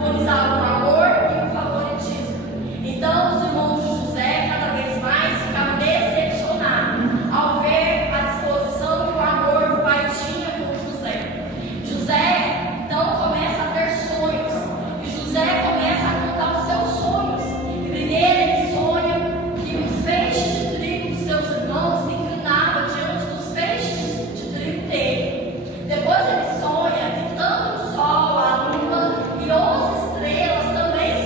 Valorizavam o amor e o favoritismo. Então, os irmãos de José cada vez mais ficavam decepcionados ao ver a disposição que o amor do pai tinha por José. José, então, começa a ter sonhos. E José começa a contar os seus sonhos. E primeiro ele sonha que os feixes de trigo dos seus irmãos se inclinavam diante dos feixes de trigo dele. Depois ele sonha que tanto o sol, a lua e 11 estrelas também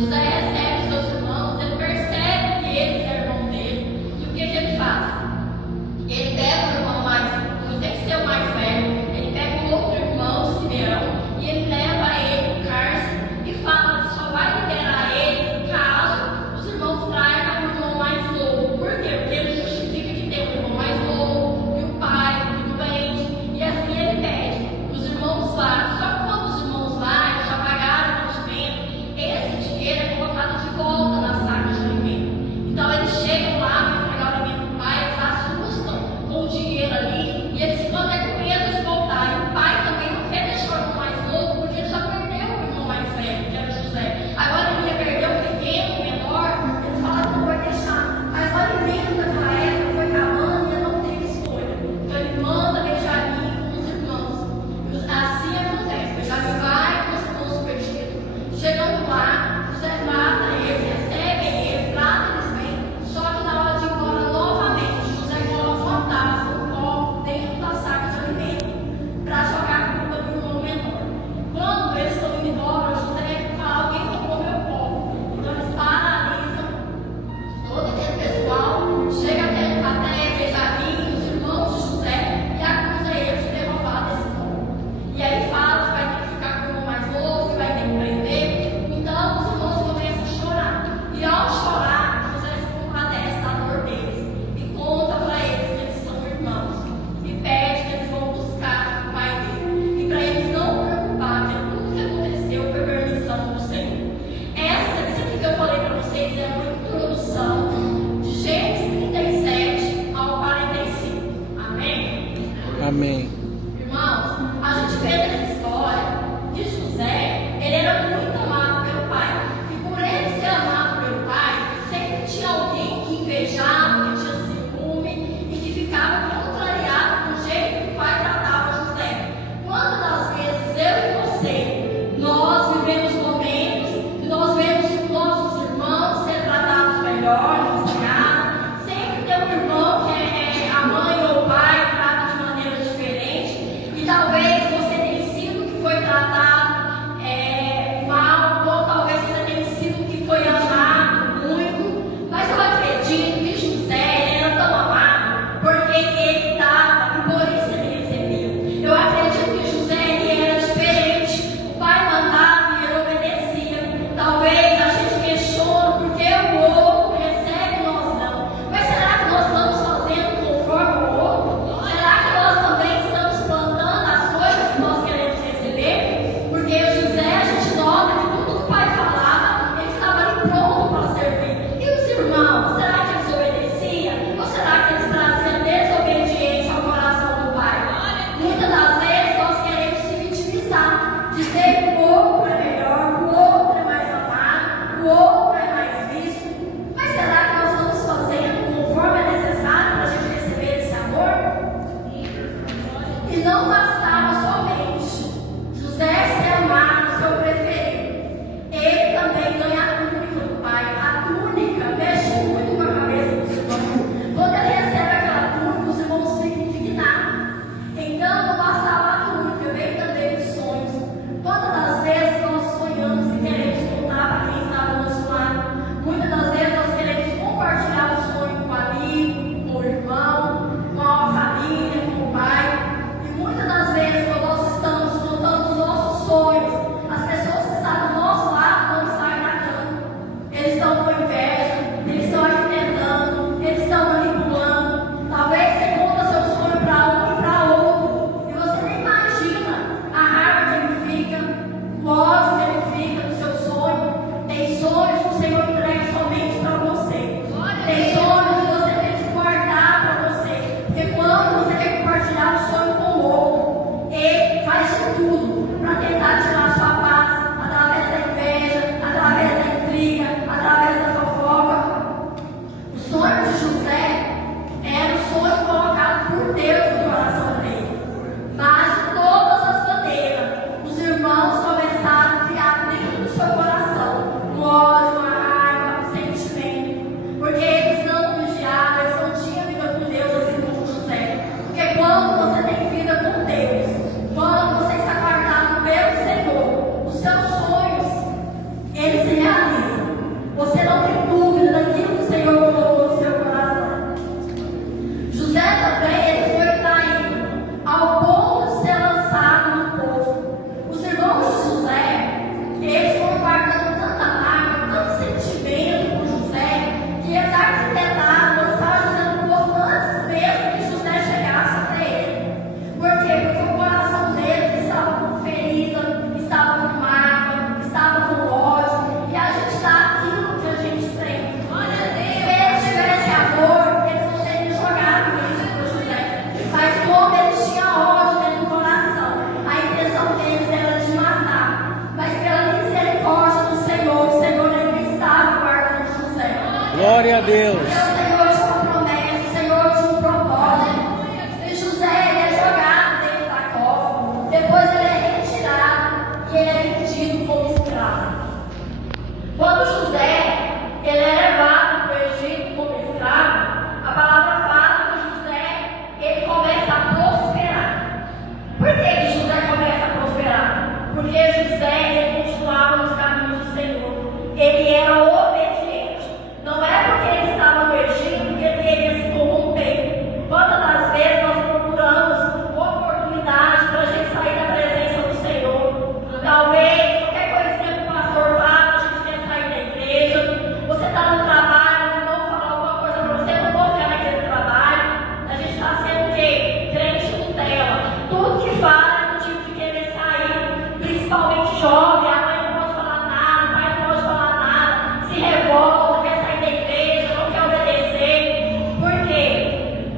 José recebe seus irmãos, ele percebe que eles é irmão dele, e o que ele faz? Ele pega o irmão mais, não sei se é o mais velho, ele pega o outro irmão, Simeão, e ele leva ele para o cárcere e fala que só vai liberar ele caso os irmãos tragam o irmão mais novo. Por quê? Porque ele justifica que tem o irmão mais novo, que o pai, que o doente, e assim ele pede os irmãos lá. Só que quando os irmãos lá já pagaram o mantimento, esse dinheiro é a Deus. O Senhor tinha uma promessa, o Senhor tinha um propósito. E José ele é jogado dentro da cova. Depois ele é retirado e ele é vendido como escravo. Quando José ele é levado para o Egito como escravo, a palavra fala que José ele começa a prosperar. Por que José começa a prosperar? Porque José ele continuava nos caminhos do Senhor. Ele era obediente. Não é porque ele estava no Egito que ele queria se corromper. Quantas das vezes nós procuramos oportunidade para a gente sair da presença do Senhor? Talvez qualquer coisinha que o pastor fala, a gente quer sair da igreja. Você está no trabalho, o irmão fala alguma coisa para você, eu não vou ficar naquele trabalho. A gente está sendo o quê? Crente Nutella. Tudo que fala é do tipo de querer sair, principalmente jovem. A mãe não pode falar nada, o pai não pode falar nada, se revolta, quer sair da igreja, não quer obedecer. Por quê?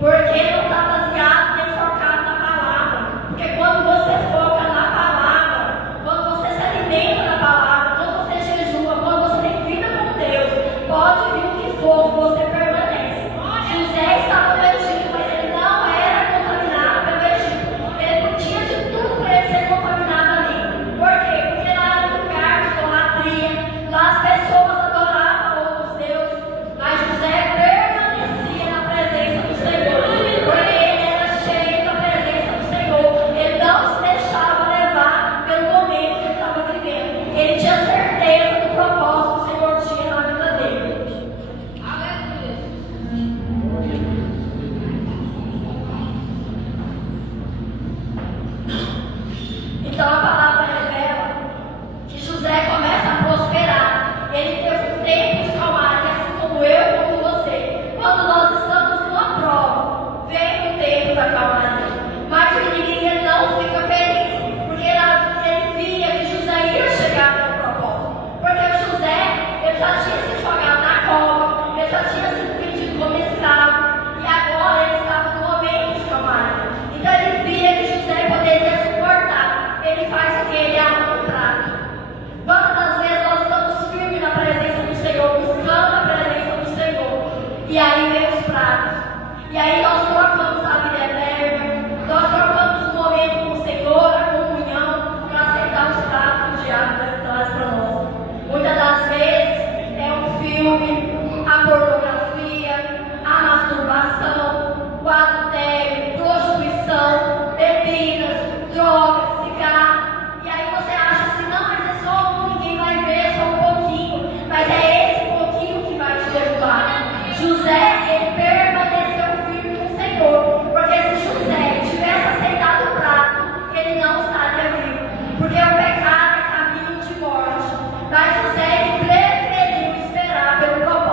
Porque não está baseado nem focado na palavra. Porque quando você foca na palavra, quando você se alimenta da palavra, quando você jejua, quando você tem vida com Deus, pode vir o que for, você permanece. José estava no Egito, mas ele não era contaminado pelo Egito. Ele tinha de tudo para ele ser contaminado ali. Por quê? Porque lá era um lugar de idolatria, lá as pessoas adoravam outros deuses, mas José permanecia na presença do Senhor, porque ele era cheio da presença do Senhor. Ele não se deixava levar pelo momento que ele estava vivendo. Ele tinha certeza do propósito que o Senhor tinha na vida dele. Então a palavra revela que José começa a prosperar. Ele teve um tempo de calmaria, assim como eu, como você. Quando nós estamos numa prova, vem o tempo da calmaria. Mas o inimigo ele não fica feliz, porque ele via que José ia chegar no propósito. Porque José ele já tinha se jogado na cova, ele já tinha sido vendido como escravo, e agora ele estava no momento de calmaria. Então ele via que José poderia suportar. Ele faz o que? Ele arruma um prato. Quantas vezes nós estamos firmes na presença do Senhor, buscando a presença do Senhor, e aí vem os pratos, e aí nós trocamos a vida eterna, nós trocamos o momento com o Senhor, a comunhão, para aceitar os pratos que o diabo traz para nós. Muitas das vezes é um filme, a pornografia, a masturbação, o adultério, prostituição, bebidas, drogas, cigarro. E aí você acha assim, não, mas é só um, ninguém vai ver, só um pouquinho. Mas é esse pouquinho que vai te derrubar. José, ele permaneceu firme com o Senhor. Porque se José tivesse aceitado o prato, ele não estaria vivo. Porque o pecado é caminho de morte. Mas José, ele preferiu esperar pelo propósito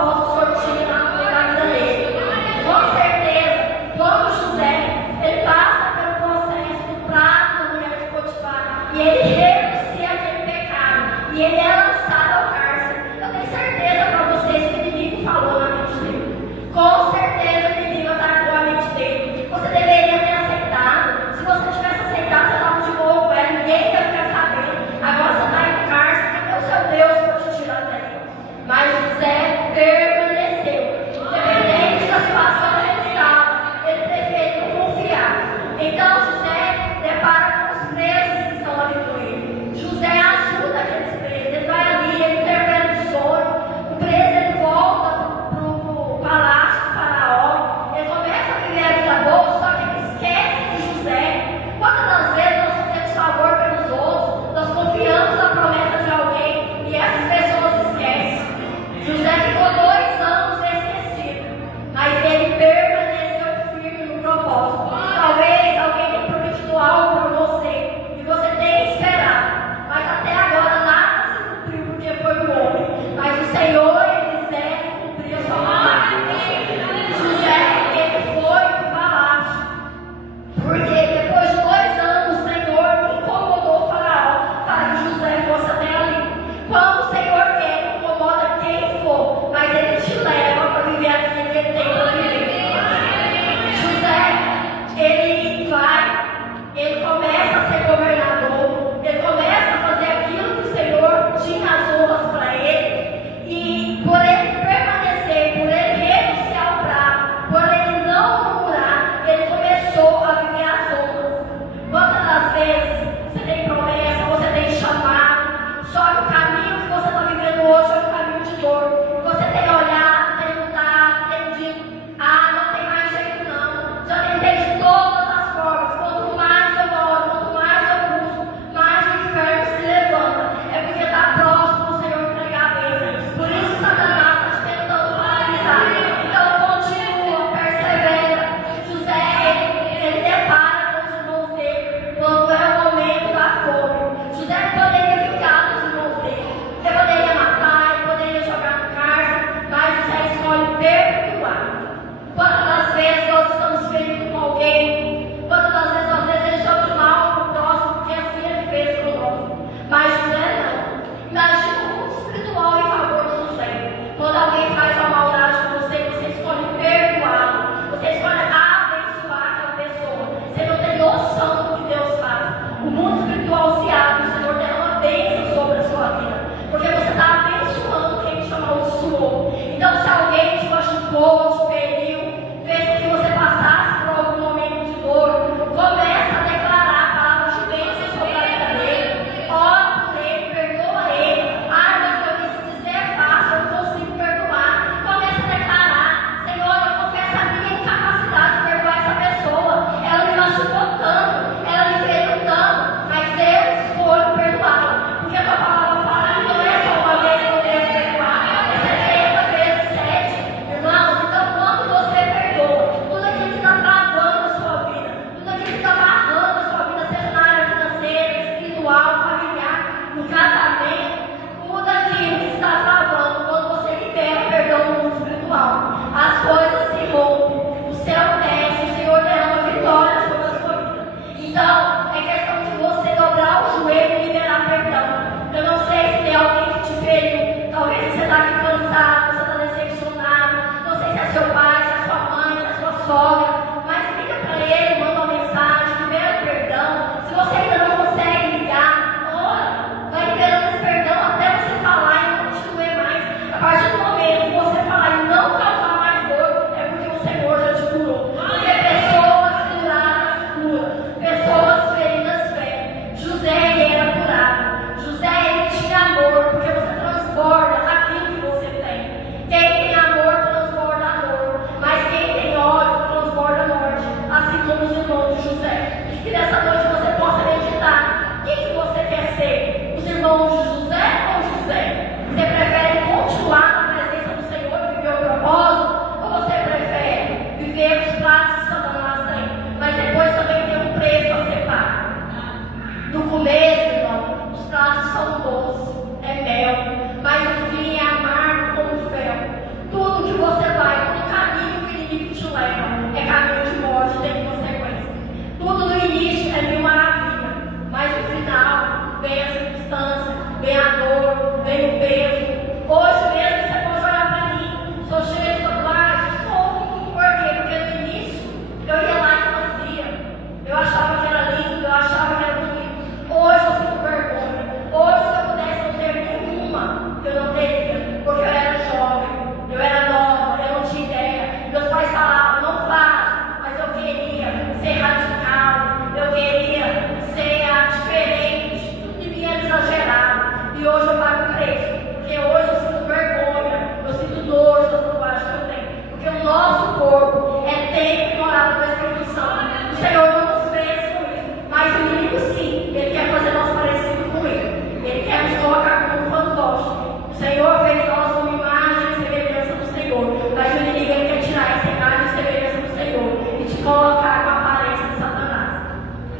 poderia, porque eu era jovem, eu era nova, eu não tinha ideia. Meus pais falavam, não faz, mas eu queria ser radical, eu queria ser diferente, tudo de mim era exagerado. E hoje eu pago o preço, porque hoje eu sinto vergonha, eu sinto nojo das bobagens que eu tenho, porque o nosso corpo é templo e morada do Espírito Santo. O Senhor não nos fez com isso, mas o inimigo sim, ele quer fazer nós parecidos com ele, ele quer nos colocar como um fantoche. O Senhor fez nós como imagem e semelhança do Senhor, mas o inimigo ele quer tirar essa imagem e semelhança do Senhor e te colocar com a aparência de Satanás.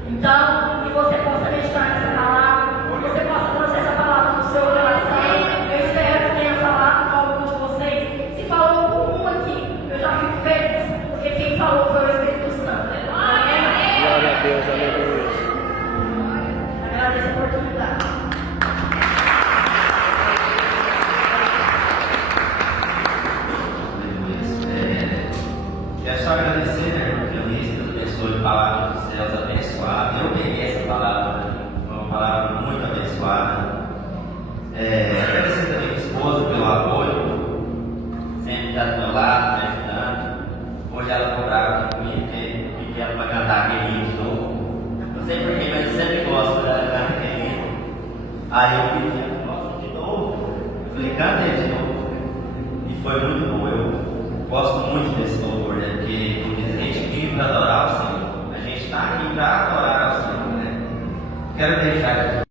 Então, que você possa meditar nessa palavra, que você possa trazer essa palavra no seu coração. Eu espero que tenha falado com algum de vocês. Se falou com um aqui, eu já fico feliz, porque quem falou foi o Espírito Santo. Amém? Glória a Deus, aleluia. Agradeço a oportunidade. É só agradecer, né, porque eu disse que Deus abençoe, palavra dos céus abençoada. Eu peguei essa palavra, uma palavra muito abençoada. Agradecer também a minha esposa pelo apoio, sempre está do meu lado, me ajudando. Hoje ela ficou brava comigo, porque ela vai cantar aquele hino de novo. Não sei porquê, mas eu sempre gosto de cantar aquele hino. Aí eu pedi, nossa, de novo. Eu falei, canta ele de novo. E foi muito bom. Eu gosto muito desse louvor, né? Porque a gente vive para adorar o Senhor. A gente está aqui para adorar o Senhor, né? Quero deixar aqui.